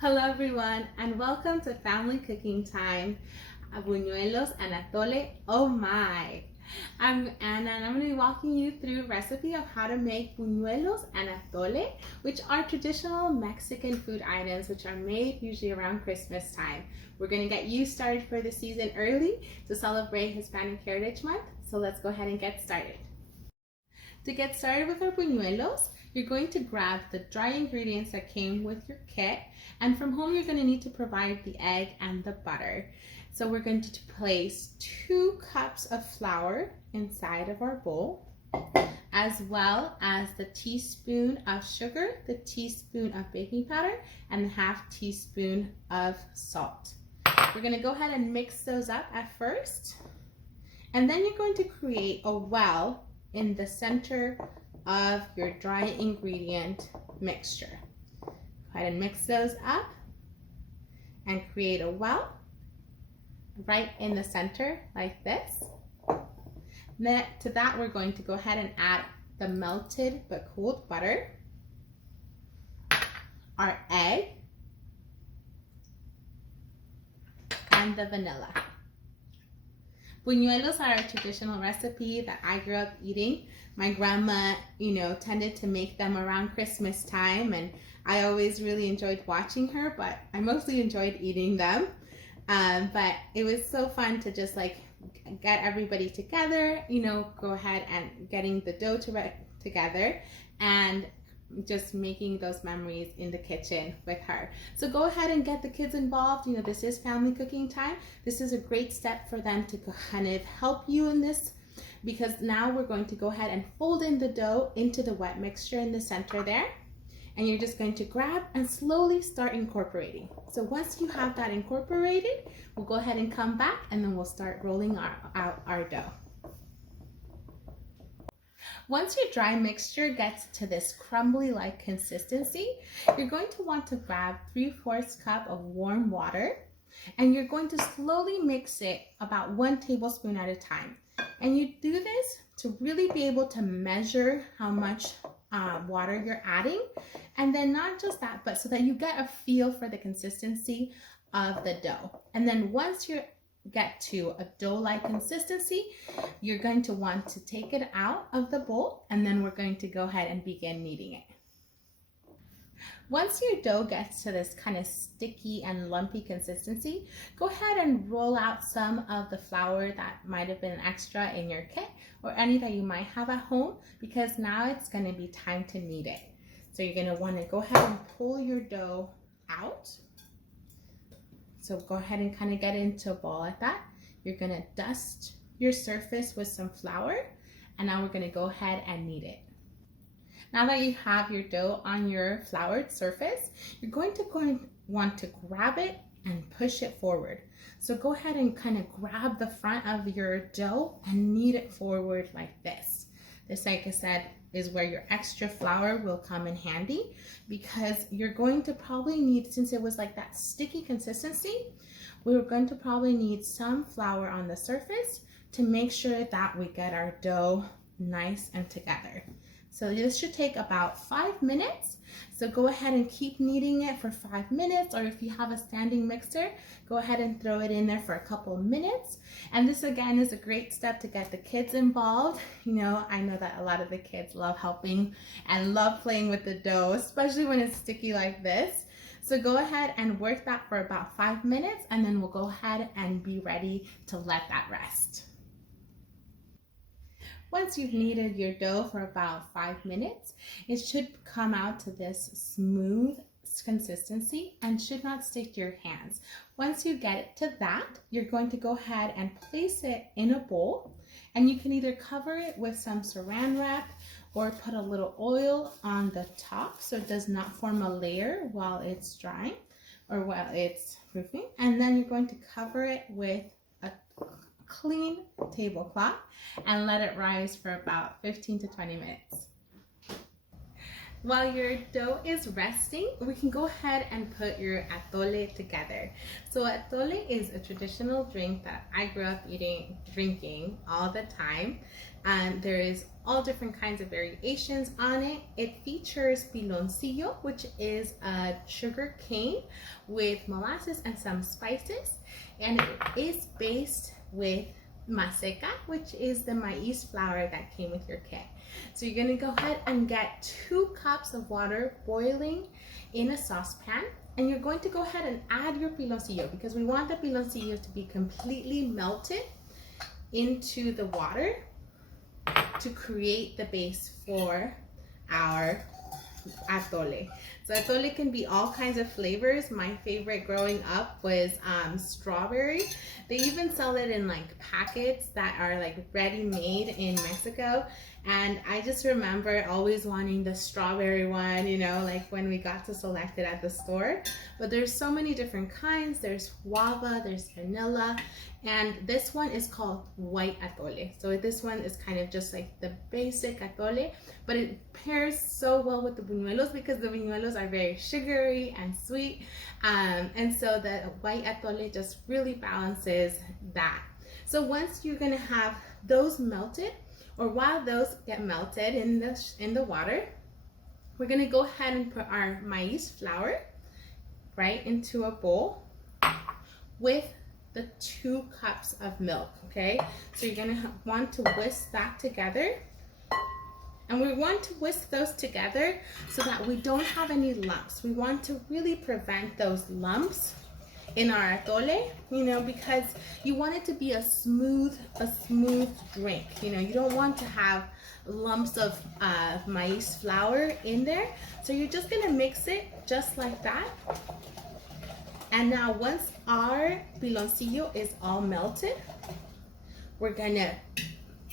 Hello everyone and welcome to Family Cooking Time. Buñuelos and Atole, oh my! I'm Anna and I'm going to be walking you through a recipe of how to make buñuelos and atole, which are traditional Mexican food items which are made usually around Christmas time. We're going to get you started for the season early to celebrate Hispanic Heritage Month, so let's go ahead and get started. To get started with our buñuelos, you're going to grab the dry ingredients that came with your kit, and from home you're going to need to provide the egg and the butter. So we're going to place 2 cups of flour inside of our bowl, as well as the teaspoon of sugar, the teaspoon of baking powder, and the half teaspoon of salt. We're going to go ahead and mix those up at first, and then you're going to create a well in the center of your dry ingredient mixture. Go ahead and mix those up and create a well right in the center like this. Then to that we're going to go ahead and add the melted but cooled butter, our egg, and the vanilla. Buñuelos are a traditional recipe that I grew up eating. My grandma, tended to make them around Christmas time, and I always really enjoyed watching her, but I mostly enjoyed eating them. But it was so fun to just get everybody together, go ahead and getting the dough together and just making those memories in the kitchen with her. So go ahead and get the kids involved. This is family cooking time. This is a great step for them to kind of help you in this, because now we're going to go ahead and fold in the dough into the wet mixture in the center there. And you're just going to grab and slowly start incorporating. So once you have that incorporated, we'll go ahead and come back and then we'll start rolling out our dough. Once your dry mixture gets to this crumbly-like consistency, you're going to want to grab 3/4 cup of warm water, and you're going to slowly mix it about 1 tablespoon at a time. And you do this to really be able to measure how much water you're adding, and then not just that, but so that you get a feel for the consistency of the dough. And then once you get to a dough-like consistency, you're going to want to take it out of the bowl, and then we're going to go ahead and begin kneading it. Once your dough gets to this kind of sticky and lumpy consistency, go ahead and roll out some of the flour that might have been extra in your kit or any that you might have at home, because now it's going to be time to knead it. So you're going to want to go ahead and pull your dough out. So go ahead and kind of get into a ball like that. You're going to dust your surface with some flour, and now we're going to go ahead and knead it. Now that you have your dough on your floured surface, you're going to want to grab it and push it forward. So go ahead and kind of grab the front of your dough and knead it forward like this. This, like I said, is where your extra flour will come in handy, because you're going to probably need, since it was like that sticky consistency, we're going to probably need some flour on the surface to make sure that we get our dough nice and together. So this should take about 5 minutes. So go ahead and keep kneading it for 5 minutes, or if you have a standing mixer, go ahead and throw it in there for a couple of minutes. And this again is a great step to get the kids involved. I know that a lot of the kids love helping and love playing with the dough, especially when it's sticky like this. So go ahead and work that for about 5 minutes, and then we'll go ahead and be ready to let that rest. Once you've kneaded your dough for about 5 minutes, it should come out to this smooth consistency and should not stick to your hands. Once you get it to that, you're going to go ahead and place it in a bowl, and you can either cover it with some saran wrap or put a little oil on the top so it does not form a layer while it's drying or while it's proofing. And then you're going to cover it with a clean tablecloth and let it rise for about 15 to 20 minutes. while your dough is resting, we can go ahead and put your atole together. So atole is a traditional drink that I grew up drinking all the time. And there is all different kinds of variations on it. It features piloncillo, which is a sugar cane with molasses and some spices. And it is based with maseca, which is the maize flour that came with your kit. So you're going to go ahead and get 2 cups of water boiling in a saucepan, and you're going to go ahead and add your piloncillo because we want the piloncillo to be completely melted into the water to create the base for our atole. So atole can be all kinds of flavors. My favorite growing up was strawberry. They even sell it in like packets that are like ready-made in Mexico. And I just remember always wanting the strawberry one, you know, like when we got to select it at the store. But there's so many different kinds. There's guava, there's vanilla, and this one is called white atole. So this one is kind of just like the basic atole, but it pairs so well with the buñuelos because the buñuelos are very sugary and sweet. And so the white atole just really balances that. So once you're gonna have those melted, or while those get melted in the water, we're gonna go ahead and put our maize flour right into a bowl with the 2 cups of milk, okay? So you're gonna want to whisk that together. And we want to whisk those together so that we don't have any lumps. We want to really prevent those lumps in our atole, you know, because you want it to be a smooth drink. You know, you don't want to have lumps of maize flour in there. So you're just gonna mix it just like that. And now once our piloncillo is all melted, we're gonna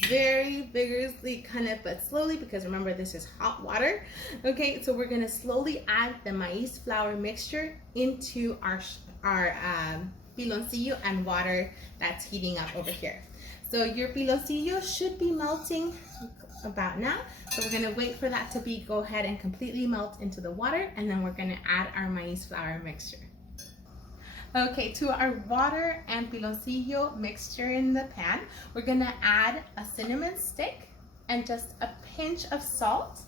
very vigorously, kind of, but slowly, because remember this is hot water. Okay, so we're gonna slowly add the maize flour mixture into our piloncillo and water that's heating up over here. So your piloncillo should be melting about now. So we're gonna wait for that to go ahead and completely melt into the water, and then we're gonna add our maize flour mixture. Okay, to our water and piloncillo mixture in the pan, we're gonna add a cinnamon stick and just a pinch of salt.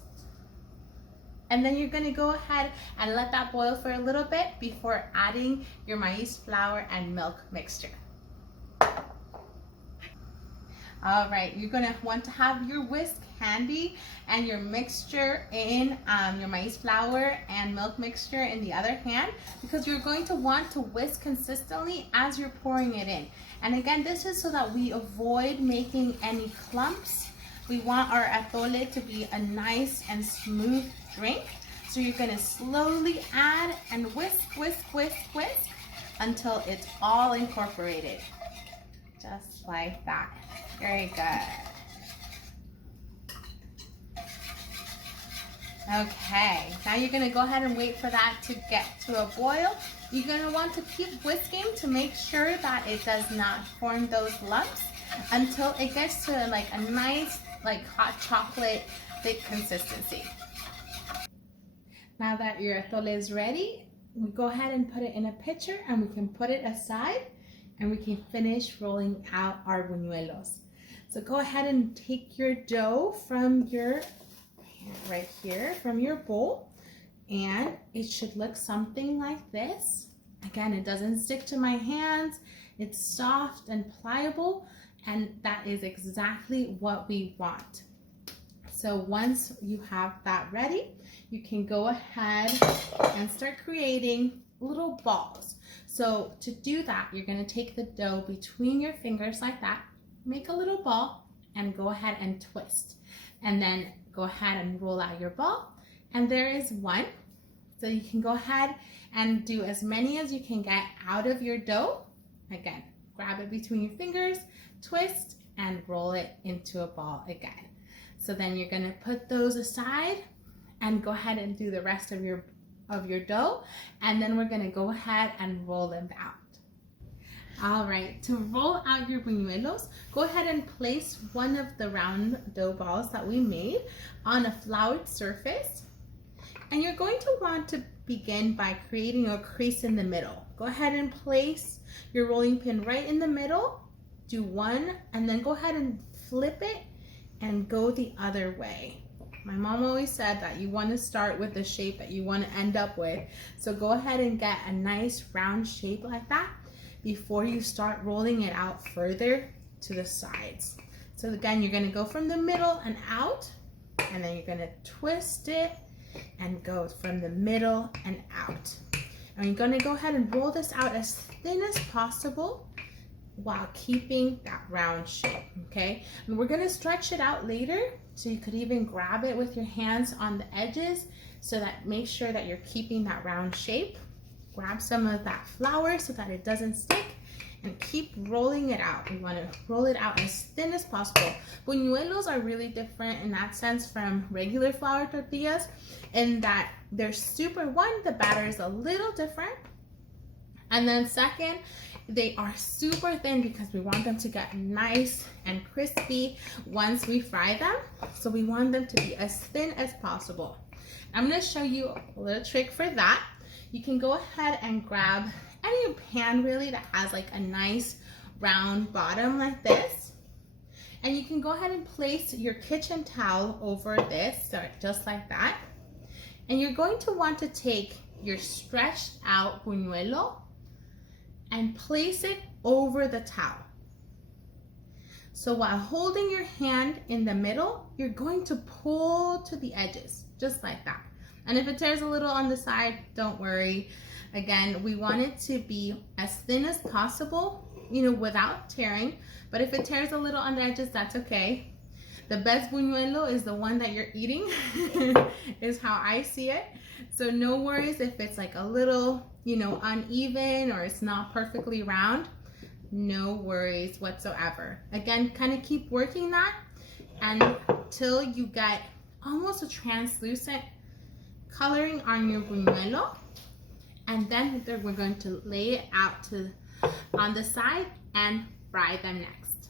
And then you're gonna go ahead and let that boil for a little bit before adding your maize flour and milk mixture. All right, you're gonna want to have your whisk handy and your mixture in your maize flour and milk mixture in the other hand, because you're going to want to whisk consistently as you're pouring it in. And again, this is so that we avoid making any clumps. We want our atole to be a nice and smooth drink. So you're gonna slowly add and whisk, whisk, whisk, whisk until it's all incorporated. Just like that. Very good. Okay, now you're gonna go ahead and wait for that to get to a boil. You're gonna want to keep whisking to make sure that it does not form those lumps until it gets to like a nice, like hot chocolate thick consistency. Now that your atole is ready, we go ahead and put it in a pitcher and we can put it aside and we can finish rolling out our buñuelos. So go ahead and take your dough from your, right here, from your bowl, and it should look something like this. Again, it doesn't stick to my hands. It's soft and pliable, and that is exactly what we want. So once you have that ready, you can go ahead and start creating little balls. So to do that, you're gonna take the dough between your fingers like that, make a little ball, and go ahead and twist. And then go ahead and roll out your ball. And there is one. So you can go ahead and do as many as you can get out of your dough. Again, grab it between your fingers, twist, and roll it into a ball again. So then you're gonna put those aside and go ahead and do the rest of your dough, and then we're gonna go ahead and roll them out. All right, to roll out your buñuelos, go ahead and place one of the round dough balls that we made on a floured surface, And you're going to want to begin by creating a crease in the middle. Go ahead and place your rolling pin right in the middle. Do one, and then go ahead and flip it and go the other way. My mom always said that you want to start with the shape that you want to end up with. So go ahead and get a nice round shape like that before you start rolling it out further to the sides. So again, you're going to go from the middle and out, and then you're going to twist it and go from the middle and out. And you're going to go ahead and roll this out as thin as possible while keeping that round shape, okay? And we're going to stretch it out later, so you could even grab it with your hands on the edges, so that make sure that you're keeping that round shape. Grab some of that flour so that it doesn't stick, and keep rolling it out. We want to roll it out as thin as possible. Buñuelos are really different in that sense from regular flour tortillas, in that they're the batter is a little different. And then second, they are super thin because we want them to get nice and crispy once we fry them. So we want them to be as thin as possible. I'm going to show you a little trick for that. You can go ahead and grab any pan really that has like a nice round bottom like this. And you can go ahead and place your kitchen towel over this, so just like that. And you're going to want to take your stretched out buñuelo and place it over the towel. So while holding your hand in the middle, you're going to pull to the edges, just like that. And if it tears a little on the side, don't worry. Again, we want it to be as thin as possible, without tearing. But if it tears a little on the edges, that's okay. The best buñuelo is the one that you're eating, is how I see it. So no worries if it's like a little, uneven, or it's not perfectly round. No worries whatsoever. Again, kind of keep working that until you get almost a translucent coloring on your buñuelo. And then we're going to lay it out on the side and fry them next.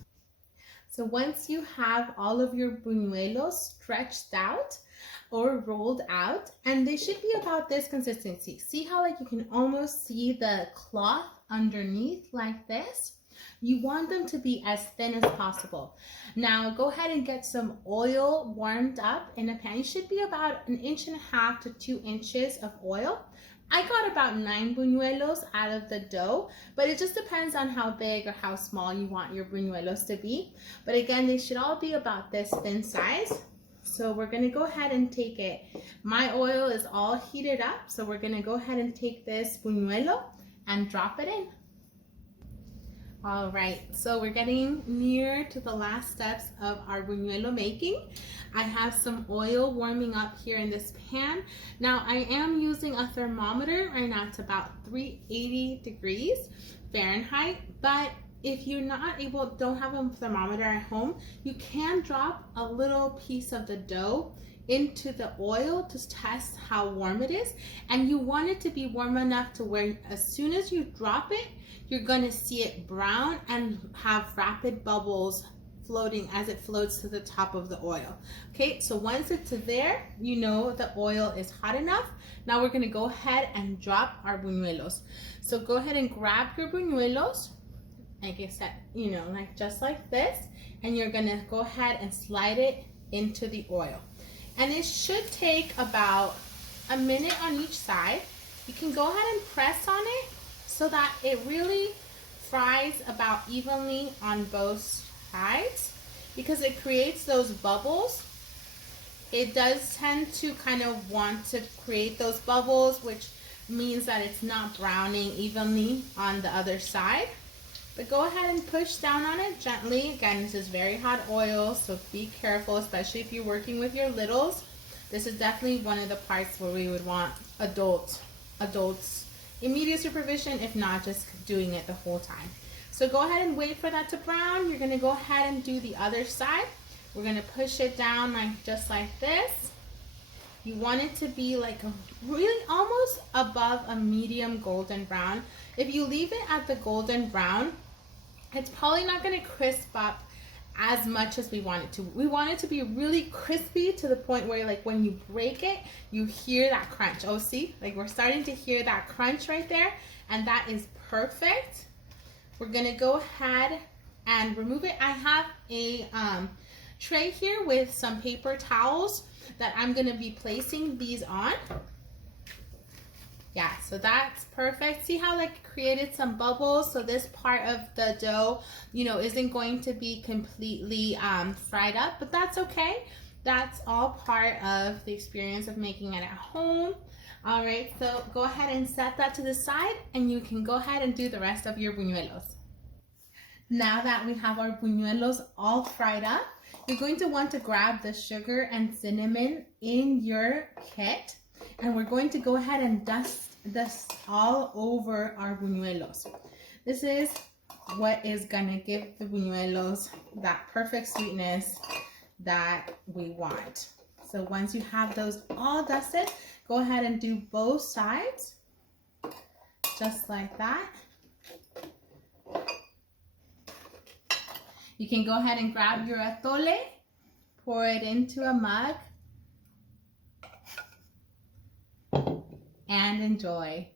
So once you have all of your buñuelos stretched out or rolled out, and they should be about this consistency. See how you can almost see the cloth underneath like this? You want them to be as thin as possible. Now go ahead and get some oil warmed up in a pan. It should be about 1.5 to 2 inches of oil. I got about 9 buñuelos out of the dough, but it just depends on how big or how small you want your buñuelos to be. But again, they should all be about this thin size. So we're gonna go ahead and take it. My oil is all heated up, so we're gonna go ahead and take this buñuelo and drop it in. All right, so we're getting near to the last steps of our buñuelo making. I have some oil warming up here in this pan. Now I am using a thermometer right now. It's about 380 degrees Fahrenheit, but if you're don't have a thermometer at home, you can drop a little piece of the dough into the oil to test how warm it is. And you want it to be warm enough to where as soon as you drop it, you're gonna see it brown and have rapid bubbles floating as it floats to the top of the oil. Okay, so once it's there, the oil is hot enough. Now we're gonna go ahead and drop our buñuelos. So go ahead and grab your buñuelos, like I said, just like this, and you're gonna go ahead and slide it into the oil. And it should take about a minute on each side. You can go ahead and press on it so that it really fries about evenly on both sides, because it creates those bubbles. It does tend to kind of want to create those bubbles, which means that it's not browning evenly on the other side. But go ahead and push down on it gently. Again, this is very hot oil, so be careful, especially if you're working with your littles. This is definitely one of the parts where we would want adults immediate supervision, if not just doing it the whole time. So go ahead and wait for that to brown. You're gonna go ahead and do the other side. We're gonna push it down just like this. You want it to be like really almost above a medium golden brown. If you leave it at the golden brown, it's probably not gonna crisp up as much as we want it to. We want it to be really crispy to the point where like when you break it, you hear that crunch. Oh, see, like we're starting to hear that crunch right there, and that is perfect. We're gonna go ahead and remove it. I have a tray here with some paper towels that I'm gonna be placing these on. Yeah, so that's perfect. See how like it created some bubbles? So this part of the dough, you know, isn't going to be completely fried up, but that's okay. That's all part of the experience of making it at home. All right, so go ahead and set that to the side and you can go ahead and do the rest of your buñuelos. Now that we have our buñuelos all fried up, you're going to want to grab the sugar and cinnamon in your kit, and we're going to go ahead and dust this all over our buñuelos. This is what is gonna give the buñuelos that perfect sweetness that we want. So once you have those all dusted, go ahead and do both sides, just like that. You can go ahead and grab your atole, pour it into a mug, and enjoy.